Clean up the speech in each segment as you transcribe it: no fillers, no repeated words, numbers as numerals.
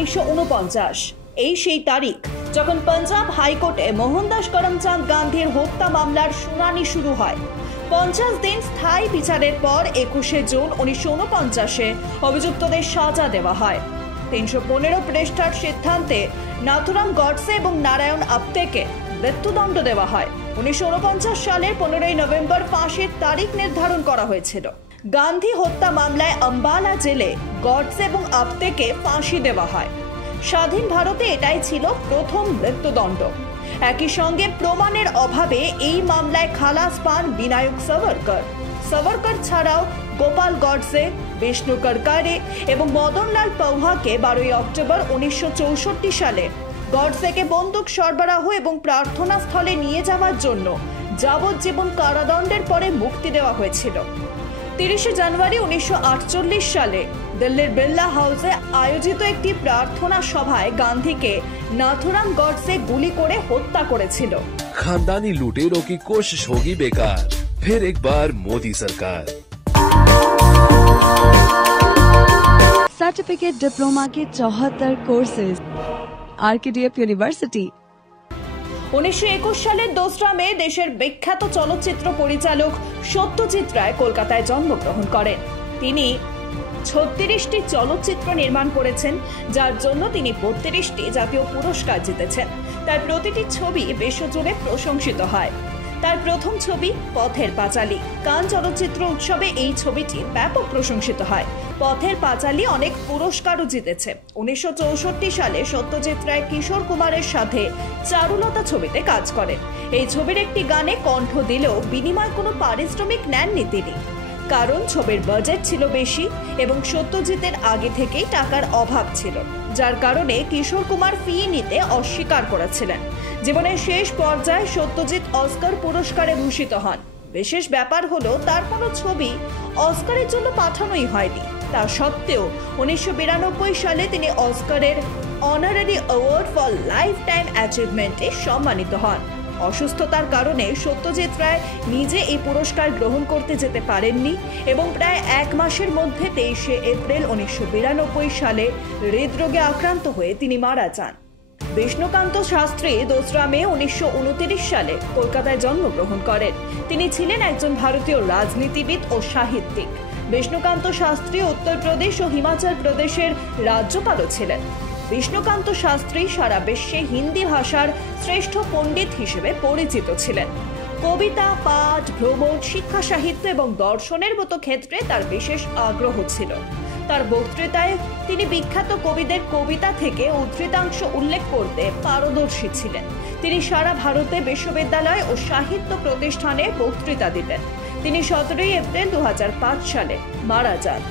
1949। এই সেই তারিখ যখন পাঞ্জাব হাইকোর্টে মোহনদাস করমচাঁদ গান্ধীর হত্যা মামলার শুনানি শুরু হয়। 50 দিন স্থায়ী বিচারের পর 21 জুন 1949-এ অভিযুক্তদের সাজা দেওয়া হয়। 315 পৃষ্ঠার সিদ্ধান্তে নাথুরাম গডসে এবং নারায়ণ আপ্তেকে মৃত্যুদণ্ড দেওয়া হয়। 1949 সালের 15 নভেম্বর ফাঁসির তারিখ নির্ধারণ করা হয়েছিল। গান্ধী হত্যা মামলায় আম্বালা জেলে গডসে এবং আপ্তেকে ফাঁসি দেওয়া হয়। স্বাধীন ভারতে এটাই ছিল প্রথম মৃত্যুদণ্ড। একই সঙ্গে প্রমাণের অভাবে এই মামলায় খালাস পান বিনায়ক সাভারকর ছাড়াও গোপাল গডসে, বিষ্ণু করকারে এবং মদনলাল পৌহাকে 12 অক্টোবর 1964 সালে গডসেকে বন্দুক সরবরাহ এবং প্রার্থনা স্থলে নিয়ে যাওয়ার জন্য যাবজ্জীবন কারাদণ্ডের পরে মুক্তি দেওয়া হয়েছিল। 30 জানুয়ারি 1948 সালে দিল্লির বিড়লা হাউসে আয়োজিত একটি প্রার্থনা সভায় গান্ধীকে নাথুরাম গডসে গুলি করে হত্যা করেছিল। खानदानी लुटेरों की कोशिश होगी बेकार, फिर एक बार मोदी सरकार। सर्टिफिकेट डिप्लोमा के 74 कोर्सेज आरकेडीएफ यूनिवर्सिटी। 1921 সালের 2 মে দেশের বিখ্যাত চলচ্চিত্র পরিচালক সত্যজিৎ রায় কলকাতায় জন্মগ্রহণ করেন। তিনি 36টি চলচ্চিত্র নির্মাণ করেছেন, যার জন্য তিনি 32টি জাতীয় পুরস্কার জিতেছেন। তার প্রতিটি ছবি বিশ্বজুড়ে প্রশংসিত হয়। তার প্রথম ছবি পথের পাঁচালী কান চলচ্চিত্র উৎসবে এই ছবিটি ব্যাপক প্রশংসিত হয়। পথের পাঁচালী অনেক পুরস্কারও জিতেছে। 1964 সালে সত্যজিৎ রায় কিশোর কুমারের সাথে চারুলতা ছবিতে কাজ করেন। এই ছবির একটি গানে কণ্ঠ দিলেও বিনিময়ে কোনো পারিশ্রমিক নেননি তিনি, কারণ ছবির বাজেট ছিল বেশি এবং সত্যজিতের আগে থেকেই টাকার অভাব ছিল, যার কারণে কিশোর কুমার ফি নিতে অস্বীকার করেছিলেন। জীবনের শেষ পর্যায়ে সত্যজিৎ অস্কার পুরস্কারে ভূষিত হন। বিশেষ ব্যাপার হলো তার কোনো ছবি অস্কারের জন্য পাঠানোই হয়নি। তা সত্ত্বেও 1992 সালে তিনি অস্কারের honorary award for lifetime অ্যাচিভমেন্টে সম্মানিত হন। অসুস্থতার কারণে সত্যজিৎ রায় নিজে এই পুরস্কার গ্রহণ করতে যেতে পারেননি এবং প্রায় 1 মাসের মধ্যে 23 এপ্রিল 1992 সালে হৃদরোগে আক্রান্ত হয়ে তিনি মারা যান। বিষ্ণুকান্ত শাস্ত্রী 2 মে 1929 সালে কলকাতায় জন্মগ্রহণ করেন। তিনি ছিলেন একজন ভারতীয় রাজনীতিবিদ ও সাহিত্যিক। বিষ্ণুকান্ত শাস্ত্রী উত্তরপ্রদেশ ও হিমাচল প্রদেশের রাজ্যপালও ছিলেন। বিষ্ণুকান্ত শাস্ত্রী সারা বিশ্বে হিন্দি ভাষার শ্রেষ্ঠ পণ্ডিত হিসেবে পরিচিত ছিলেন। কবিতা, পাঠ, ভ্রমণ, শিক্ষা, সাহিত্য এবং দর্শনের মতো ক্ষেত্রে তার বিশেষ আগ্রহ ছিল। তার বক্তৃতায় তিনি বিখ্যাত কবিদের কবিতা থেকে উদ্ধৃতাংশ উল্লেখ করতে পারদর্শী ছিলেন। তিনি সারা ভারতে বিশ্ববিদ্যালয় ও সাহিত্য প্রতিষ্ঠানে বক্তৃতা দিতেন। তিনি 17 এপ্রিল 2005 সালে মারা যান।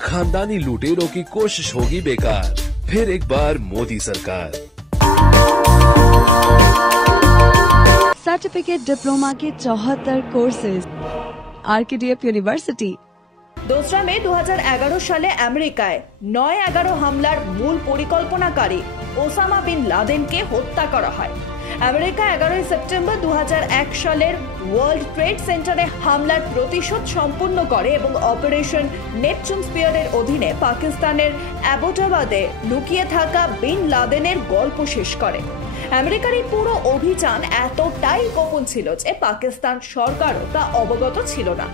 खानदानी लुटेरों की कोशिश होगी बेकार, फिर एक बार मोदी सरकार। सर्टिफिकेट डिप्लोमा के 74 कोर्सेज आरकेडीएफ यूनिवर्सिटी। 2 মে 2011 সালে আমেরিকায় 9/11 হামলার মূল পরিকল্পনাকারী ওসামা বিন লাদেনকে হত্যা করা হয়। আমেরিকা 11 সেপ্টেম্বর 2001 সালের ওয়ার্ল্ড ট্রেড সেন্টারে হামলার প্রতিশোধ সম্পূর্ণ করে এবং অপারেশন নেপচুন স্পিয়ারের অধীনে পাকিস্তানের অ্যাবোটাবাদে লুকিয়ে থাকা বিন লাদেনের গল্প শেষ করে। আমেরিকার এই পুরো অভিযান এতটাই গোপন ছিল যে পাকিস্তান সরকারও তা অবগত ছিল না।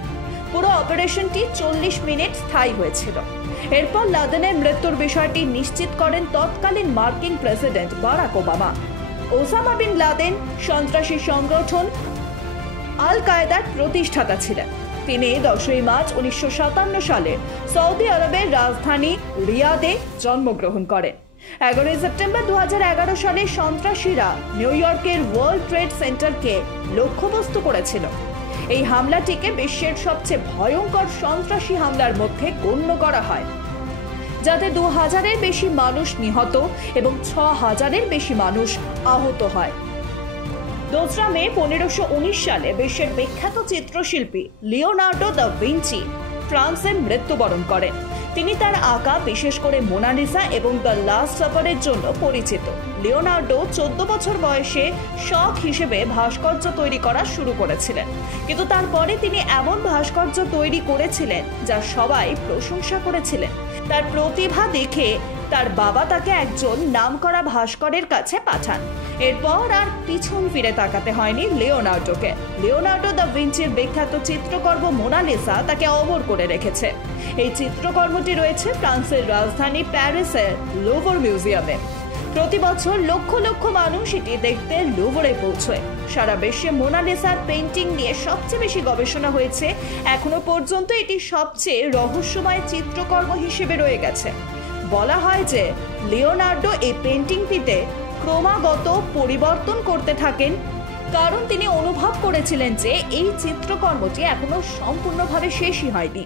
পুরো অপারেশনটি 40 মিনিট স্থায়ী হয়েছিল। এরপর লাদেনের মৃত্যুর বিষয়টি নিশ্চিত করেন তৎকালীন মার্কিন president Barack Obama. Osama bin Laden সন্ত্রাসী সংগঠন আল কায়েদার প্রতিষ্ঠাতা ছিলেন। তিনি 10 মার্চ 1957 সালে সৌদি আরবের রাজধানী রিয়াদে জন্মগ্রহণ করেন। 11 সেপ্টেম্বর 2011 সালে সন্ত্রাসীরা নিউ ইয়র্কের ওয়ার্ল্ড ট্রেড সেন্টারকে লক্ষ্যবস্তু করেছিল। এই হামলাটিকে বিশ্বের সবচেয়ে ভয়ঙ্কর সন্ত্রাসী হামলার মধ্যে গণ্য করা হয়, যাতে 2000-এর বেশি মানুষ নিহত এবং 6000-এর বেশি মানুষ আহত হয়। 2 মে 1519 সালে বিশ্বের বিখ্যাত চিত্রশিল্পী লিওনার্দো দা ভিঞ্চি ফ্রান্সে মৃত্যুবরণ করেন। তিনি তার আঁকা বিশেষ করে মোনালিসা এবং দ্য লাস্ট সাপারের জন্য পরিচিত। লিওনার্দো 14 বছর বয়সে শখ হিসেবে ভাস্কর্য তৈরি করা শুরু করেছিলেন, কিন্তু তারপরে তিনি এমন ভাস্কর্য তৈরি করেছিলেন যা সবাই প্রশংসা করেছিলেন। তার প্রতিভা দেখে তার বাবা তাকে একজন নামকরা ভাস্করের কাছে পাঠান। এরপর আর পিছন ফিরে তাকাতে হয়নি লিওনার্দোকে। লিওনার্দো দা ভিঞ্চির বিখ্যাত চিত্রকর্ম মোনালিসা তাকে অমর করে রেখেছে। এই চিত্রকর্মটি রয়েছে ফ্রান্সের রাজধানী প্যারিসের লুভর মিউজিয়ামে। প্রতি বছর লক্ষ লক্ষ মানুষ এটি দেখতে লুভরে পৌঁছয়। সারা বিশ্বে মোনালিসার পেইন্টিং নিয়ে সবচেয়ে বেশি গবেষণা হয়েছে। এখনো পর্যন্ত এটি সবচেয়ে রহস্যময় চিত্রকর্ম হিসেবে রয়ে গেছে। বলা হয় যে লিওনার্দো এই পেইন্টিংটিতে ক্রমাগত পরিবর্তন করতে থাকেন, কারণ তিনি অনুভব করেছিলেন যে এই চিত্রকর্মটি এখনো সম্পূর্ণভাবে শেষই হয়নি।